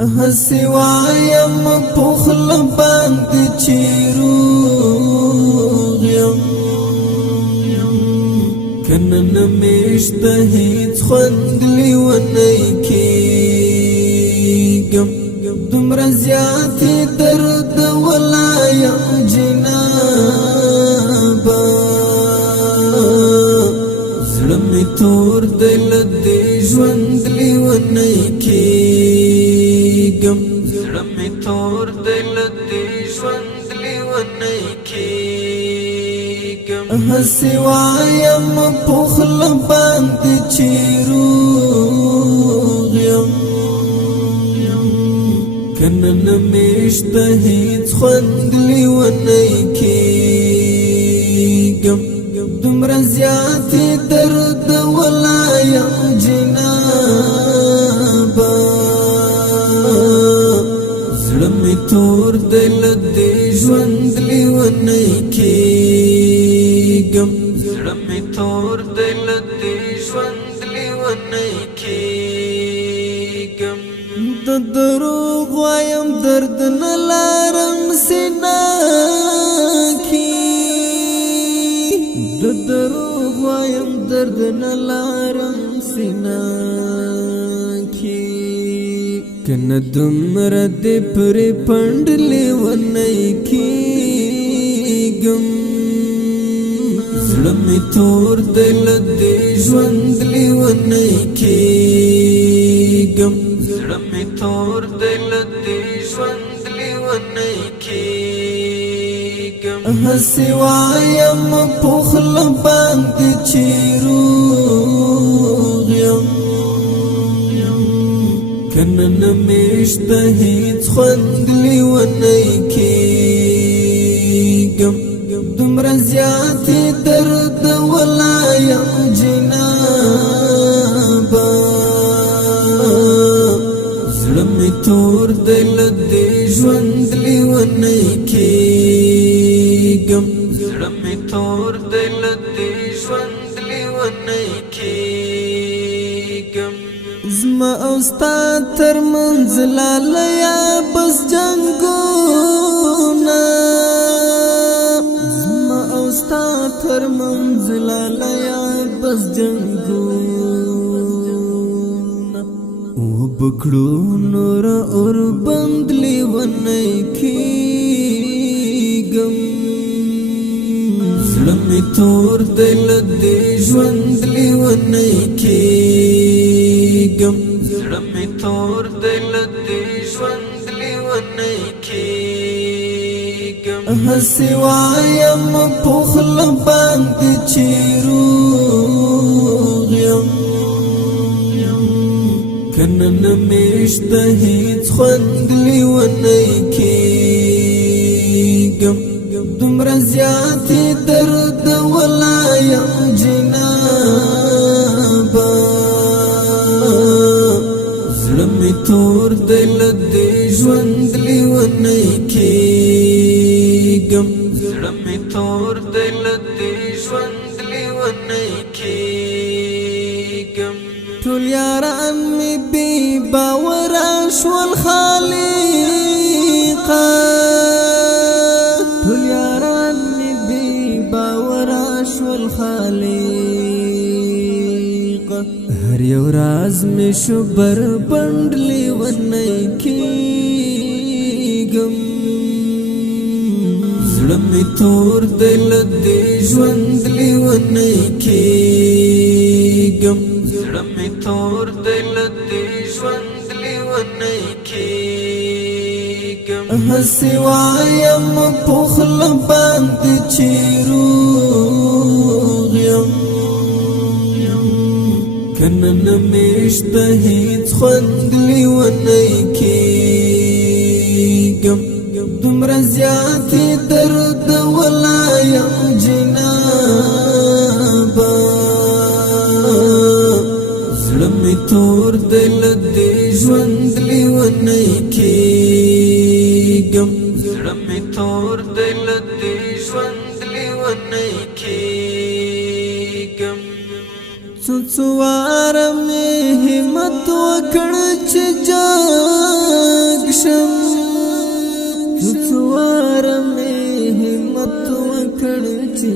هسی وایم پخل باند چیروغ یم کنن میشت هیچ خوند لیونی کیگم دمر زیادی درد ولایم جنابا زلمی تور دل دی ژوند لیونی کیگم زلمی تور دل دی ژوند لیونی کیگم هسی وایم پخل باند چیروغ یم کنن میشت هیچ خوند لیونی کیگم دمر زیادی درد ولایم جنابا زلمی تور دل دی ژوند لیونی کیگم زلمی تور دل دی ژوند لیونی کیگم د دروغ وایم درد نلارم سینا کی د دروغ وایم درد نلارم سینا کی کنه دمر دې پرې پند لیونی کیګم زلمی تور دل دې ژوند لیونی کیګم زلمی تور دل دې ژوند لیونی کیګم هسی وایم پخل باند چیروغ یم کنن میشت هیچ خوند لیونی کیگم دمر زیادی درد ولایم جنابا زلمی تور دل دی ژوند لیونی کیگم زلمی تور دل دی ژوند لیونی کیگم زما او ستا تر منزلالیا بس جنگونا زما او ستا تر منزلالیا بس جنگونا او بکڑو نور اور بند لیونی کیگم زلمی تور دل دی ژوند لیونی کیگم زلمی تور دل دی ژوند لیونی کیگم هسی وایم پخل باند چیروغ یم کنن میشت هیچ خوند لیونی کیگم دمر زیادی درد ولایم جنابا زلمی تور دل دی ژوند لیونی کیگم زلمی تور دل دی ژوند لیونی کیگم ټول یاران می بی باورا شول خالقا ټول یاران می بی باورا شول خالقا هر یو راز می شو بربند لیونی کیگم زلمی تور دل دی ژوند لیونی کیگم زلمی تور دل دی ژوند لیونی کیگم هسی وایم پخل باند چیروغ یم کنن میشت هیچ خوند لیونی کیگم دمر زیادی درد ولایم جنابا زلمی تور دل دی ژوند لیونی کیگم زلمی تور دل دی ژوند لیونی کیگم څو واره مې همت وکړ چې جان څوار مې همت وکړ چې